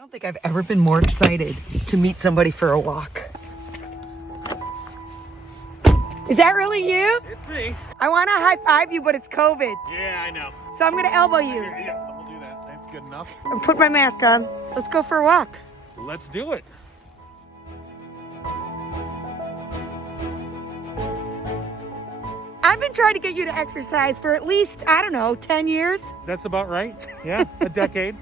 I don't think I've ever been more excited to meet somebody for a walk. Is that really you? It's me. I want to high five you, but it's COVID. Yeah, I know. So I'm going to elbow you. Yeah, we'll do that. That's good enough. And put my mask on. Let's go for a walk. Let's do it. I've been trying to get you to exercise for at least, I don't know, 10 years. That's about right. Yeah, a decade.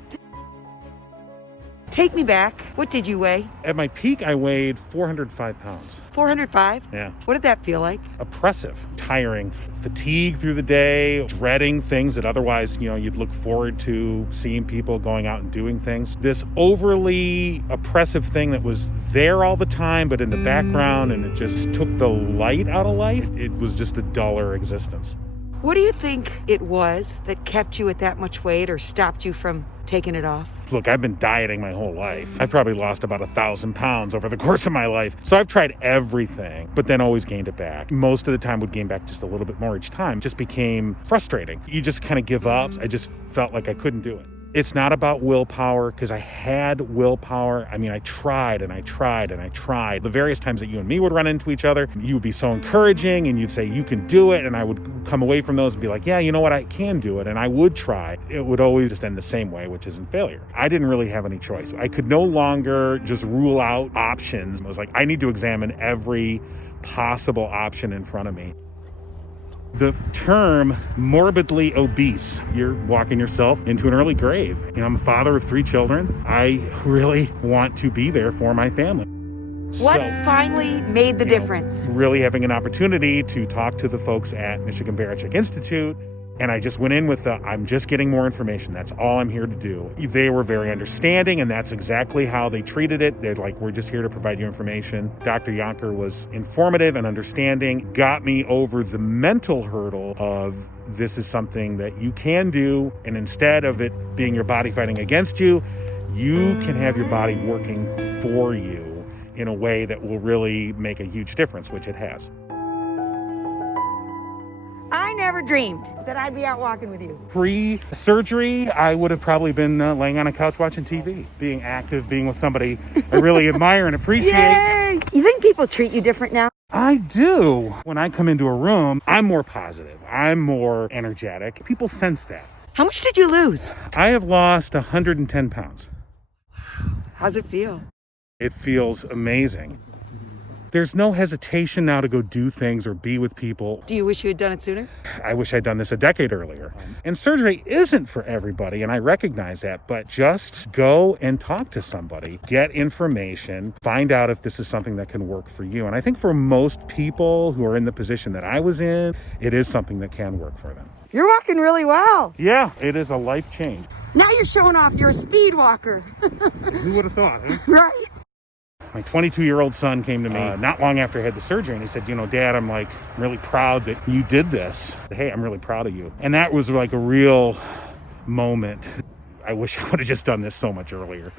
Take me back. What did you weigh? At my peak, I weighed 405 pounds. 405? Yeah. What did that feel like? Oppressive, tiring, fatigue through the day, dreading things that otherwise, you'd look forward to, seeing people going out and doing things. This overly oppressive thing that was there all the time, but in the background, and it just took the light out of life. It was just a duller existence. What do you think it was that kept you at that much weight or stopped you from taking it off? Look, I've been dieting my whole life. I've probably lost about 1,000 pounds over the course of my life. So I've tried everything, but then always gained it back. Most of the time would gain back just a little bit more each time. It just became frustrating. You just kind of give up. I just felt like I couldn't do it. It's not about willpower, because I had willpower. I mean, I tried and I tried and I tried. The various times that you and me would run into each other, you would be so encouraging and you'd say, you can do it. And I would come away from those and be like, yeah, you know what? I can do it. And I would try. It would always just end the same way, which is in failure. I didn't really have any choice. I could no longer just rule out options. I was like, I need to examine every possible option in front of me. The term morbidly obese, you're walking yourself into an early grave. I'm a father of 3 children. I really want to be there for my family. What finally made the difference? Really having an opportunity to talk to the folks at Michigan Bariatric Institute. And I just went in with I'm just getting more information. That's all I'm here to do. They were very understanding, and that's exactly how they treated it. They're like, we're just here to provide you information. Dr. Yonker was informative and understanding, got me over the mental hurdle of this is something that you can do. And instead of it being your body fighting against you, you can have your body working for you in a way that will really make a huge difference, which it has. I never dreamed that I'd be out walking with you. Pre-surgery, I would have probably been laying on a couch watching TV, being active, being with somebody I really admire and appreciate. Yay! You think people treat you different now? I do. When I come into a room, I'm more positive. I'm more energetic. People sense that. How much did you lose? I have lost 110 pounds. How's it feel? It feels amazing. There's no hesitation now to go do things or be with people. Do you wish you had done it sooner? I wish I'd done this a decade earlier. And surgery isn't for everybody, and I recognize that, but just go and talk to somebody, get information, find out if this is something that can work for you. And I think for most people who are in the position that I was in, it is something that can work for them. You're walking really well. Yeah, it is a life change. Now you're showing off you're a speed walker. Who would have thought, huh? Right? My 22-year-old son came to me not long after I had the surgery, and he said, Dad, I'm really proud that you did this. Hey, I'm really proud of you. And that was like a real moment. I wish I would have just done this so much earlier.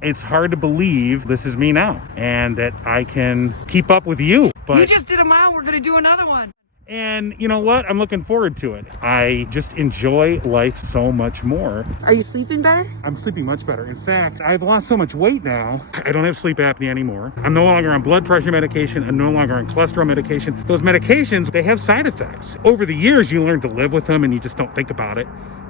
It's hard to believe this is me now and that I can keep up with you. But You just did a mile. We're going to do another one. And you know what? I'm looking forward to it. I just enjoy life so much more. Are you sleeping better? I'm sleeping much better. In fact, I've lost so much weight now. I don't have sleep apnea anymore. I'm no longer on blood pressure medication. I'm no longer on cholesterol medication. Those medications, they have side effects. Over the years, you learn to live with them and you just don't think about it.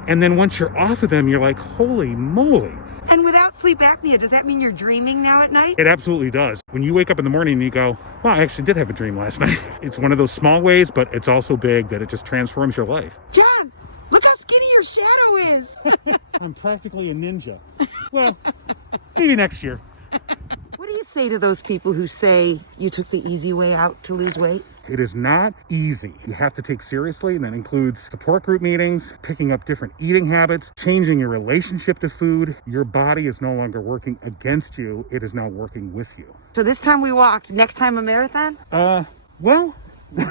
And then once you're off of them, you're like, holy moly. And without sleep apnea, does that mean you're dreaming now at night? It absolutely does. When you wake up in the morning and you go, wow, I actually did have a dream last night. It's one of those small ways, but it's also big that it just transforms your life. John, look how skinny your shadow is. I'm practically a ninja. Well, maybe next year. What do you say to those people who say you took the easy way out to lose weight? It is not easy. You have to take seriously, and that includes support group meetings, picking up different eating habits, changing your relationship to food. Your body is no longer working against you. It is now working with you. So this time we walked, next time a marathon? Well, if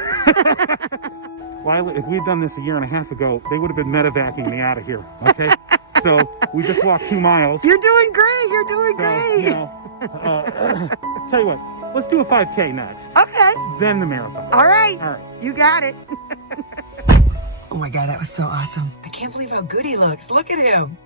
we'd done this a year and a half ago, they would have been medevacing me out of here, okay? So we just walked 2 miles. You're doing great. You're doing great. Tell you what, let's do a 5K next. Okay. Then the marathon. All right. All right. You got it. Oh my God, that was so awesome. I can't believe how good he looks. Look at him.